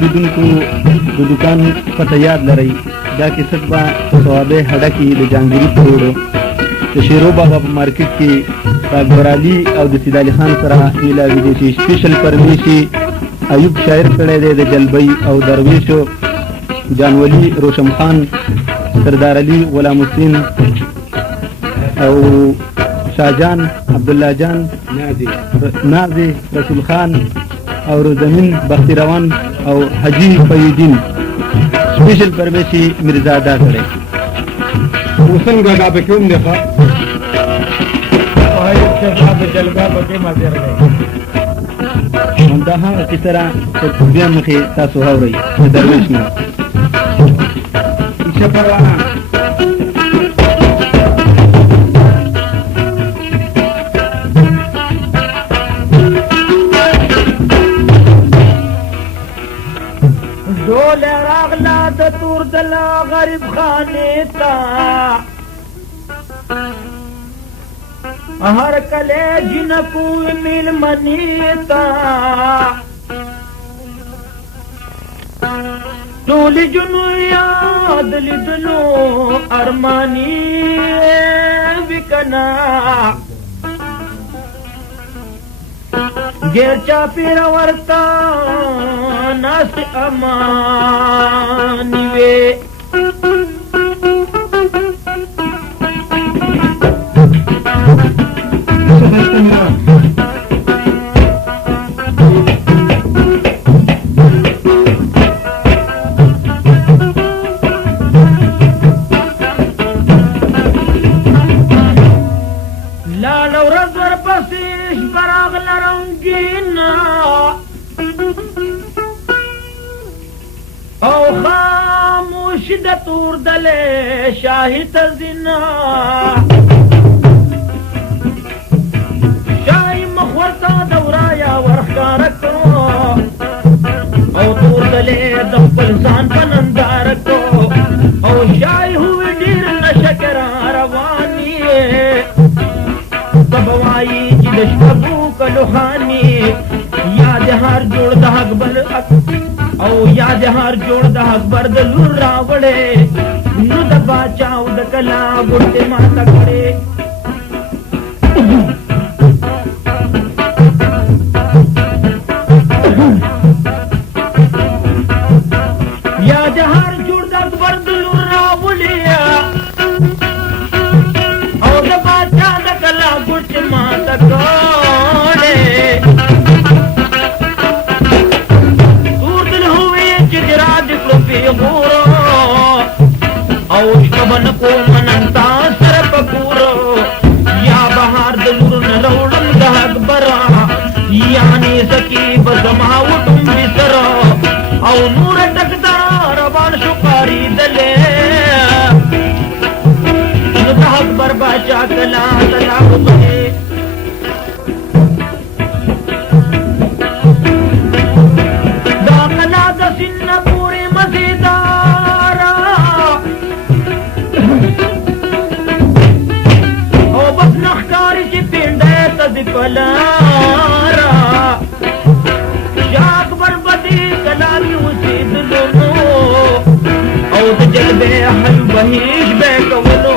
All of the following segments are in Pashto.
اوریدونکو د دکان پته یاد لرئ دا کیسټ به صوابه هډکي د جانګيري په روډ د شیرو بابا په مارکیټ کې اکبر علي او د سید علي خان سره ملاوي دي چې سپیشل پرمیشي ایوب شاعر کړی دی د جلبۍ او درویشو جانولي روشم خان سردار علي غلام حسین او شاهجان عبدالله جان نازي رسول خان او روزمین بختی روان او حجی فیدین سپیشل پرمیشی مرزا ادا کړی وسنګه دا به کوم دی ښه او هیڅ شباب جلګه به کې مازه راغی دا هغه کیسه را چې بیا مخې تاسو اورئ د درویش نه شپروانه دول راغلا د تور دل غریب خانه تا هر کله جن کو مل منیتا ټول جنو یاد لیدلو ارمانی وکنا غیر چا پیر ورتا ناس امانی وے لالو رزور پسیش براغ لرنگینا او خاموش د تور دلے شاہی تزینا شاہی مخورتا دورایا ورخارکو او تور دلے دخل زان پنندارکو او شاہی ہوئی دیر نشکر روانی تبوائی جی دشتبو کلوحانی یاد ہار جوڑ دا اکبر او یاد هر جوړ د اکبر د لور راوړې نو د باچاو د کلا ګټه ماته کړې یاد هر جوړ د اکبر د لور راوړې او د باچا د کلا ګټه ماته کړې غورو او شبن کو مننتا سر پکورو یا بہار دلور نروڑم دا اکبرا یعنی سکی بزماوٹم بسرو او نور تکدار روان شکاری دلے دا اکبر باچا کلا تلا بطے دا کلا دا سن پوری مزیدارا او بس نخکاری چی پینڈے تدی پلارا شاک بربدی کلامی اسید لونو او تجلبے حل بہیش بے کولو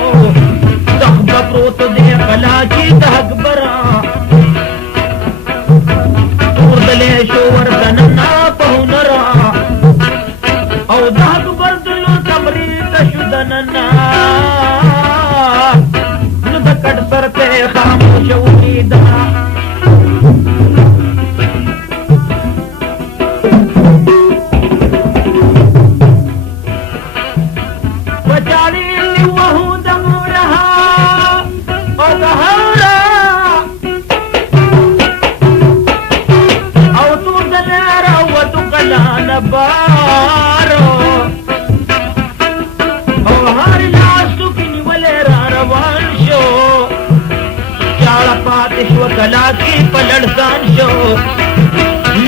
تخب پروت دے قلا چی تحق برا تور دلے شور کننا پہنرا او دا اکبر دلو تمریت شدننا نو دا کٹ سر پہ خاموش امیدا بچالی وہو دمو رہا او دہارا او تو دلارا و تو قلان بارو او ہر لاسو کی نیولے را روان شو چاڑا پاتش و کلا کی پلڑسان شو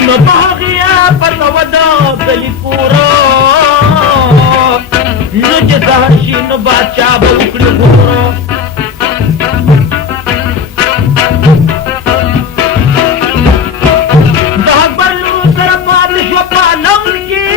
نو باغیا پتودا کلی پورو نو جزار شی نو باچا بلکڑ گورو دا برلو سر پاتش و پالم کی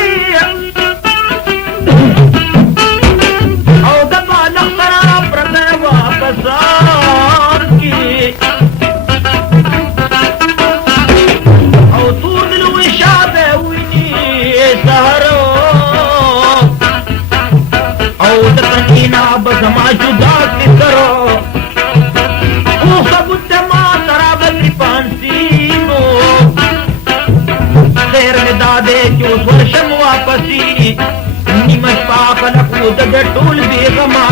به ټول بیغما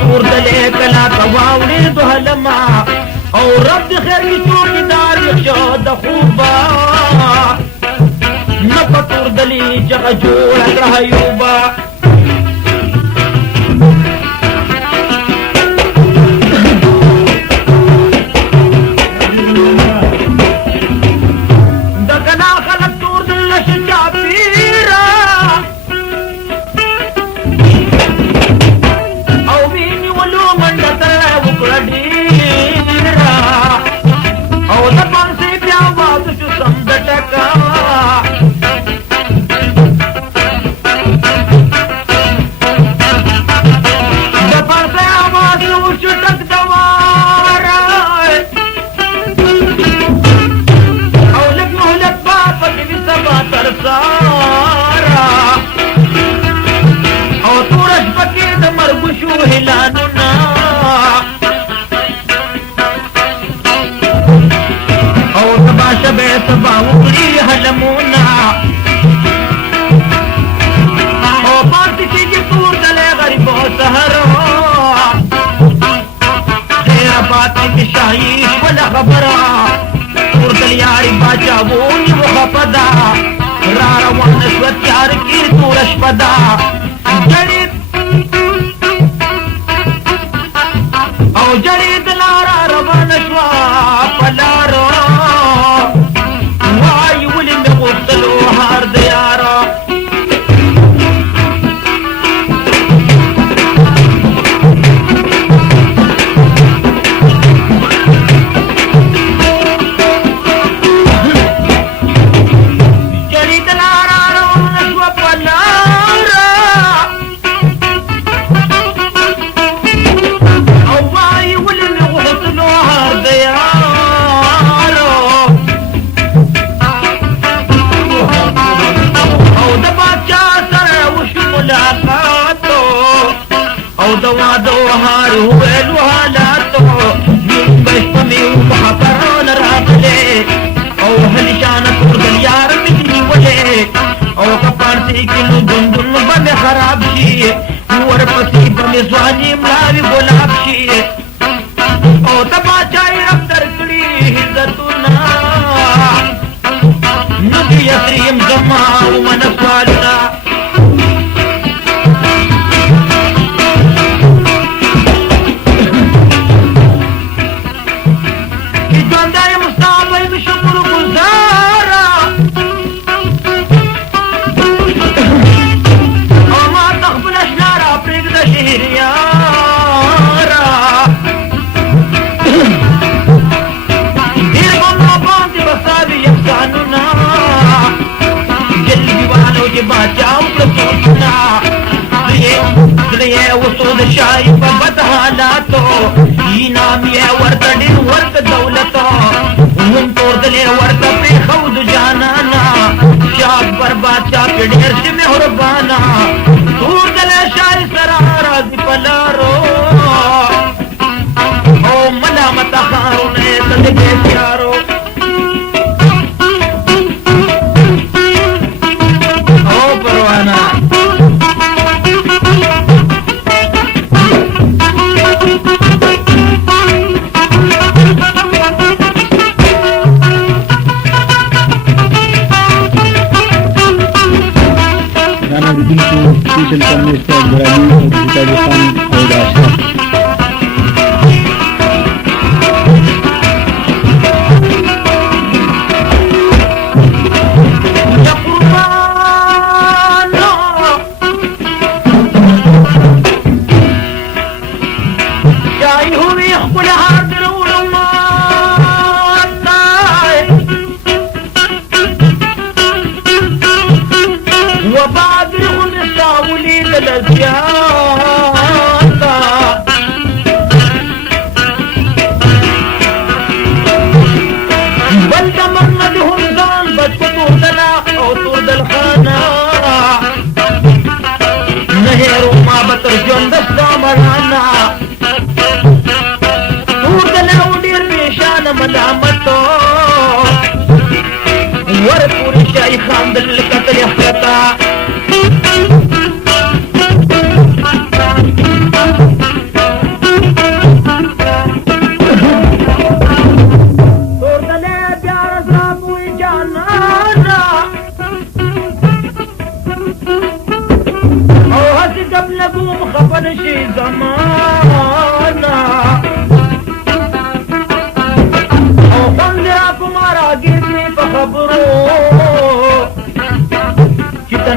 تور دلې کلا کواوړې دوهلما او رب د خیر کی چوکیدار شو د خوبا نه په تور دلې جګه جوړ کړه یوبا خبره ورته یاري باچا وونی وخپدا را روان شو تیار کی تور شپدا او جرید لارا روان شو پلارو وای ولې مې غوښتلو هار د یارا خراب شي ورپسې په ځواني ملاوي ګلاب شي او د باچای رب درکړي عزتونه نو دې یسریم زما ومن سوالونه شای په بد حالاتو اینام یې ورته ډېر ورته دولتو هم تور دلې ورته پرېښود جانانا شاه اکبر بادشاه پې ډېر شي مهربانا تور دلې شای سره راځي په لارو او ملامته ښارونه یې صدقې تیارو او پروانه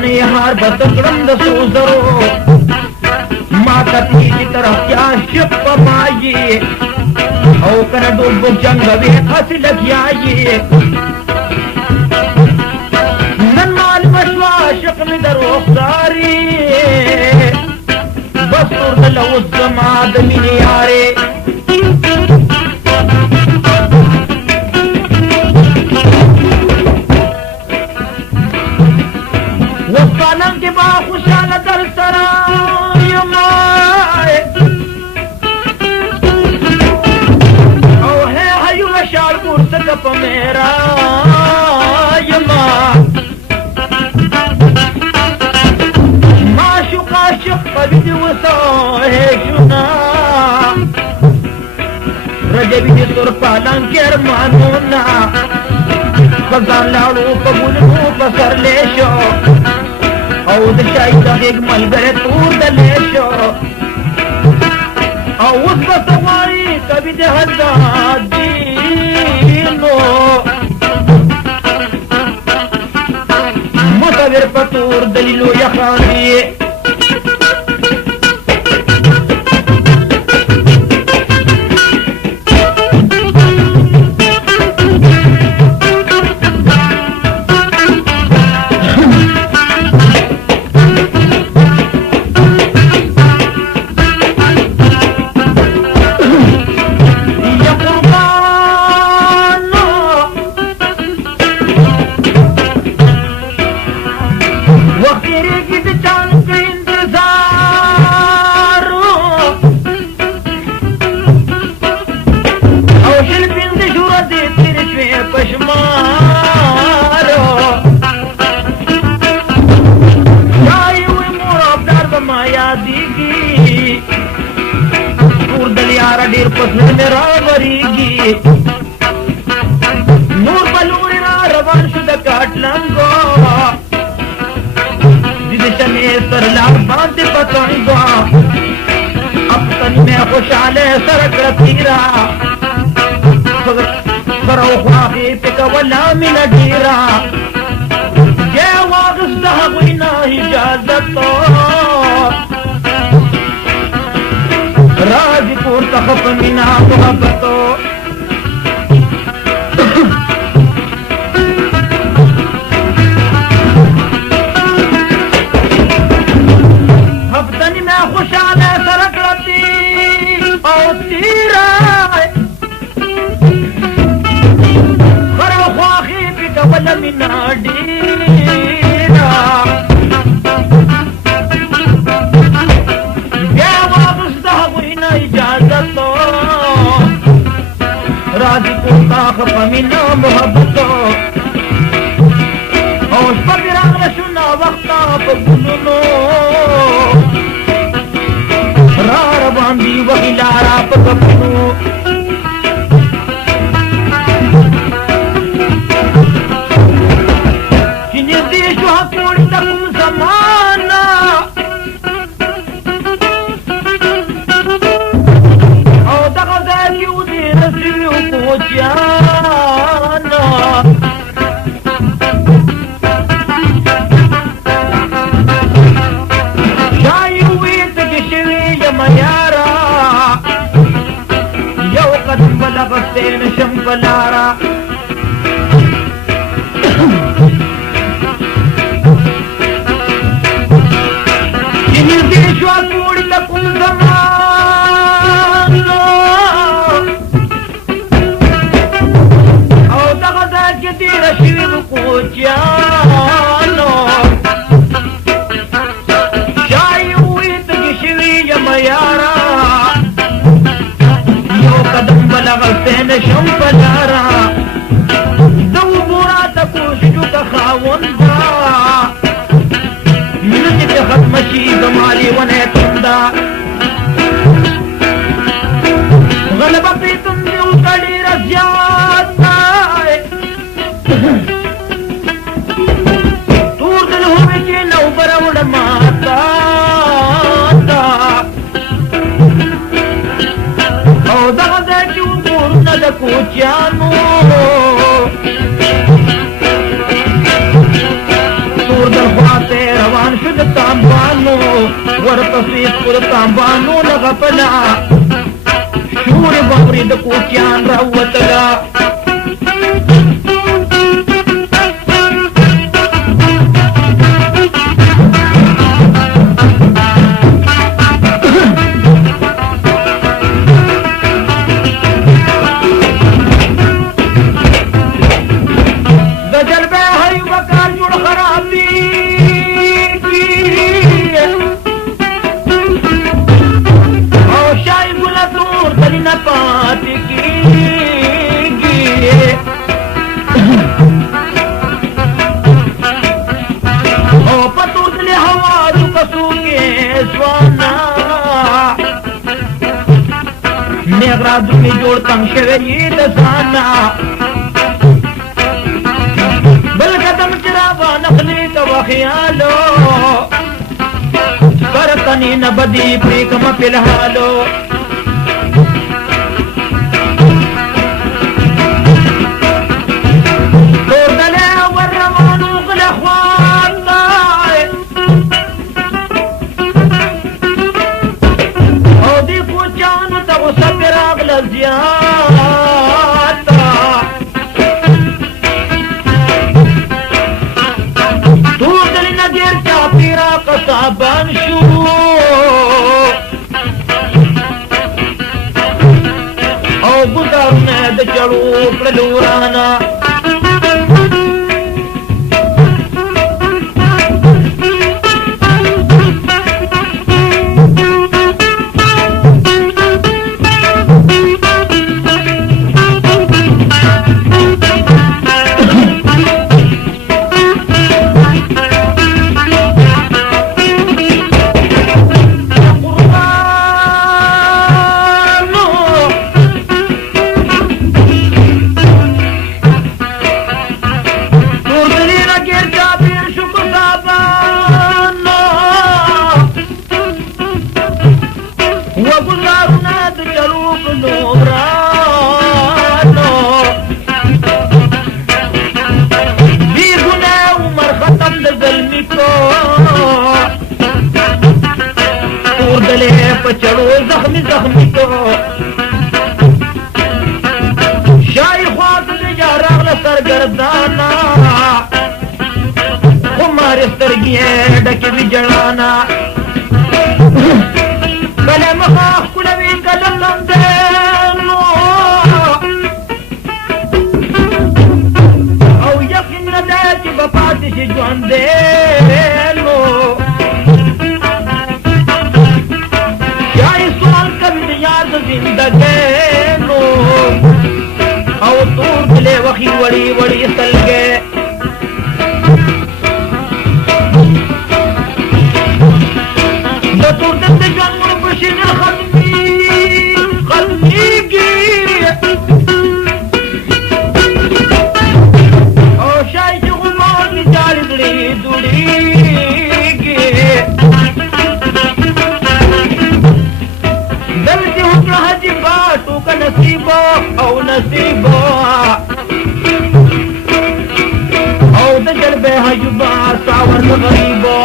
مې هار بد کړم د سرو زرو ما کتیږي طرف کیا شپ پمایي او کنه ډوب جنگوي خاص لګیایي نن مال مشوا عاشق مې دروخداري بس ورته لوز زما د مینې یارې وسپانم کې با خوشاله در سره یم او ہے هیو شال ګورته په میرا یم معشوق عاشق قبیدی وسو ہے شنا رجبی دي تور پالان کې ارمانونا خزان لاړو په ګلو په سر لیشو او د شاید غیږ ملګری تور د لیشو او اوس به څه غواړي کبي د حزادینو مصور په تور دلیلو یخاني ډیر پسند مې راوریږي نور بلوري را روان شو د کاټلنګو دې شمې سر لار باندې پتنګو اپن مې خوشاله سر کړ تیرا سر او خواخي پک ولا من ډیرا جه واغس ده وینا اجازه تو راځي پور تخف مینا محبتو هفتنی میں خوشاله سره کړتی او تیرا خرا خواخي پک ولا مینا ډیرا اجازتو راضی کو تاخ پمینا محبتو او شپر راغل شنا وقتا پگلونو را روان دی وغیلارا پگپنو چی نردیشو حقوڑی تکم زمانا جانا شای وی تگشوی یم یارا یو قدم بلغستین شم بلارا جنیز دیشوا کوڑی لکن زمانو تیرا شویب کوچیانو شای ہوئی تکی شوی یم یارا یو قدم بلغستین شم پلارا دو بورا تکوشجو تخاوندا منتی پی ختمشی زمالی ونه تندا غلبا پی تم دیو کڑی رزیاتا تور دل ہوئے کے نو براوڑ ماتا او دغدا کیوں دور ندکو چانو تور دل خواتے رسید پر تانبانو لغفلا شور بغری د کوچیان راوتلا دنیا جوړ تنگ شوی د ځانا بل قدم چرا باندې کا خیالو کرتنی نبدی پریکم فلحالو بان شو او گزارونه د چړو کړلورانا چړو زخمی زخمی کو شای خواد دیا راغل سرگردانا خمار سترگیه ڈکی بی جڑانا کلم خاخ کلوی کلم لندینو او یقین ندے چی بپاتی شی جواندینو زندگینو او تور دلے وخی وڑی وڑی سلگے دا تور دل دے جوان من بشین خلمی گی او شای چی غمان دی جاری دلی دوڑی گی تو کا نصیبو او نصیبو او د جلبه حجبا ساور غریبو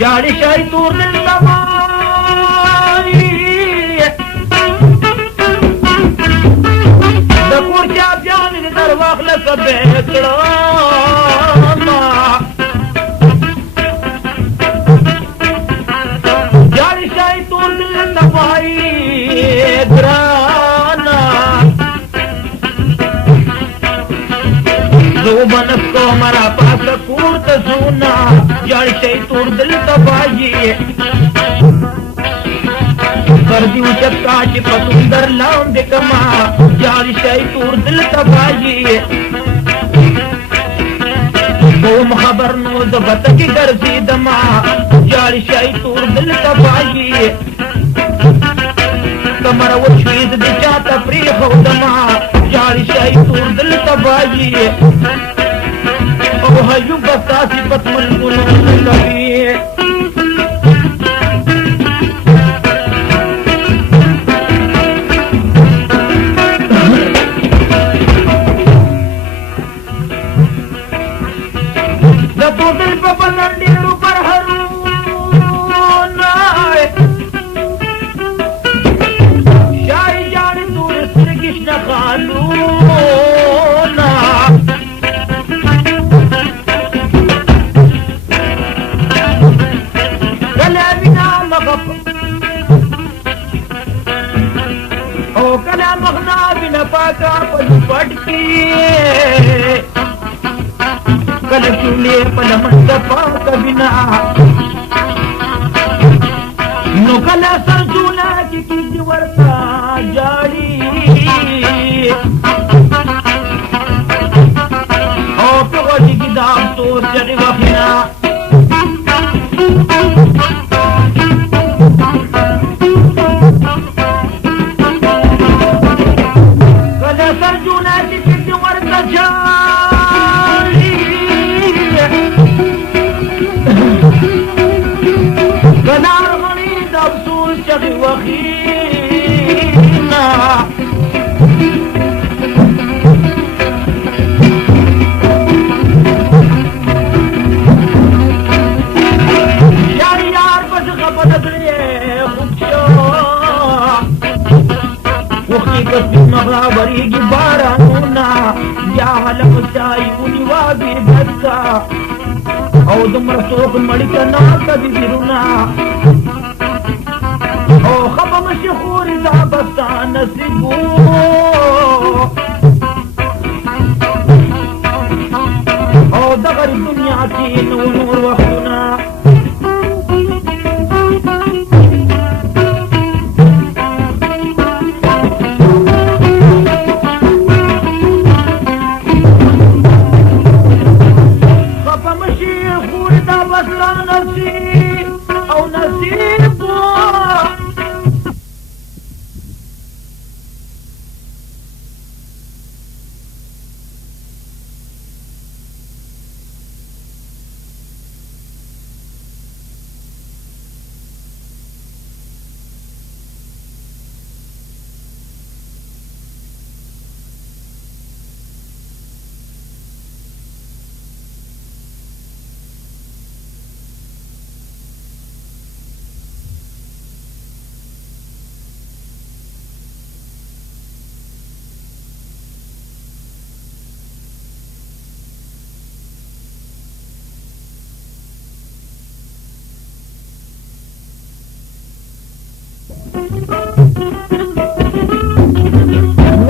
جاڑی شای تور دل زمانی د کور چا پیان در واخل سبه کړه منس کو مرا پاس کورت زونا جاڑ شئی تور دل تبائی کردیو چکا چی پسندر لام دکما جاڑ شئی تور دل تبائی بوم خبر نو زبت کی گرزی دما جاڑ شئی تور دل تبائی کمر وچوید دی چاہتا پریخو دما جاڑ شئی تور دل تبائی او هیو بساسی پتمن گنو لگی बिना पाका पल पटकी कल चूल्हे पल मंडपा कबिना नो कल सरजूना की वर्षा जाड़ी और पगड़ी की दाम तो चढ़ वखना बरी की बाराना या हलक चाई उनिवादी बच्चा औ तुम रसोक मड़िकना कभी बिरुना ओ खबम शखूर दा बस्तान नसीबो ओ दगर दुनिया की नूर वखना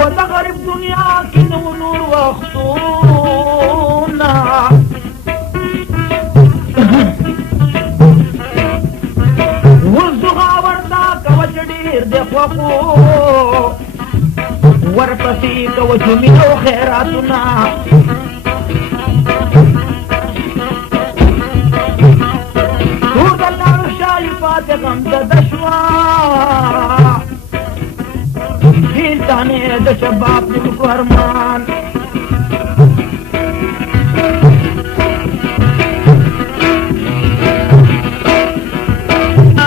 وتغرب دنياك نور وخصونا والزغا ورداك وجدير دخوكو ورپسيك وجميع خيراتنا تود الله شايفات غمزة دشوا تاني د شباب د فرمان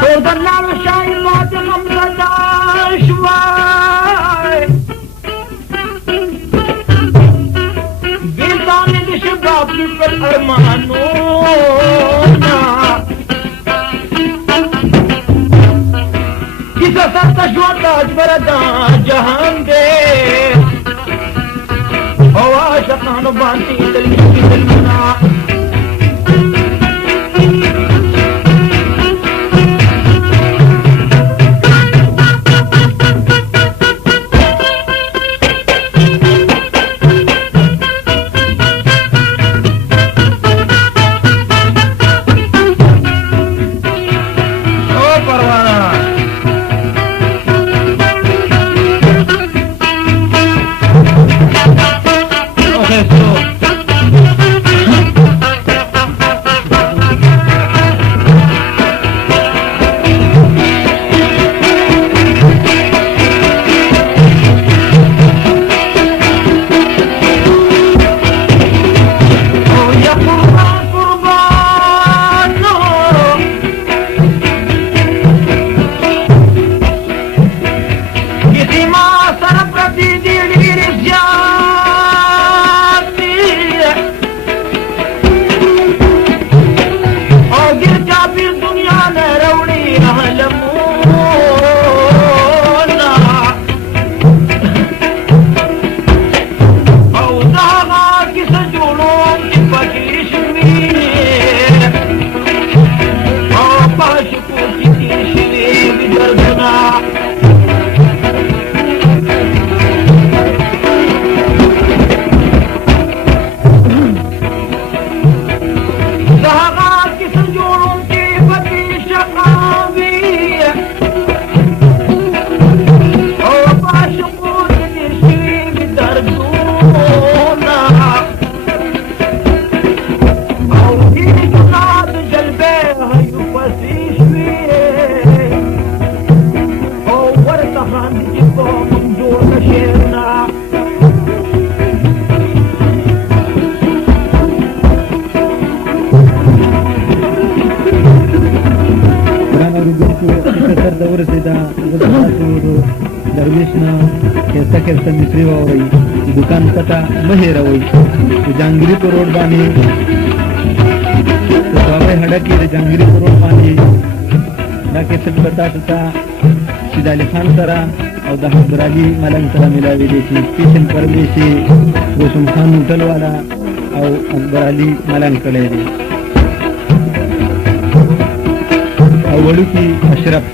تو دلال شاي فاطمه مزدا شوي تاني د شباب د فرمانو ستا جوتا جبردا جهان دے او عاشقانو باندې دلکی دلمنا ته ورسېده زه به تاسو د درویش نه ښایسته ښایسته مصري واورئ د دوکان پته مه هېروئ د جهانګیري په روډ باندې د صوابۍ هډه کې د جهانګیري په روډ باندې دا کیسټ به تاسو ته شید علي خان سره او د حضر علي ملنګ سره میلاویدی شي سپیشل پرمیشي روشن خان هوټل والا او اکبر علي ملنګ کړی دی او وړوکي اشرف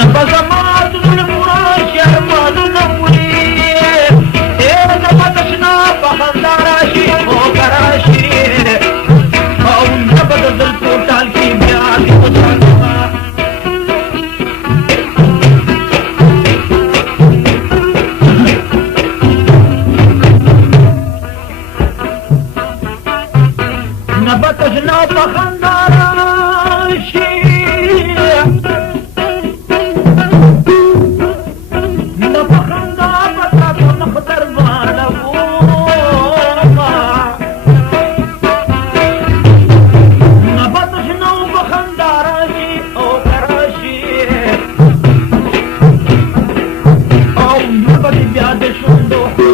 Nabazamad, Murashar, Madu شوندو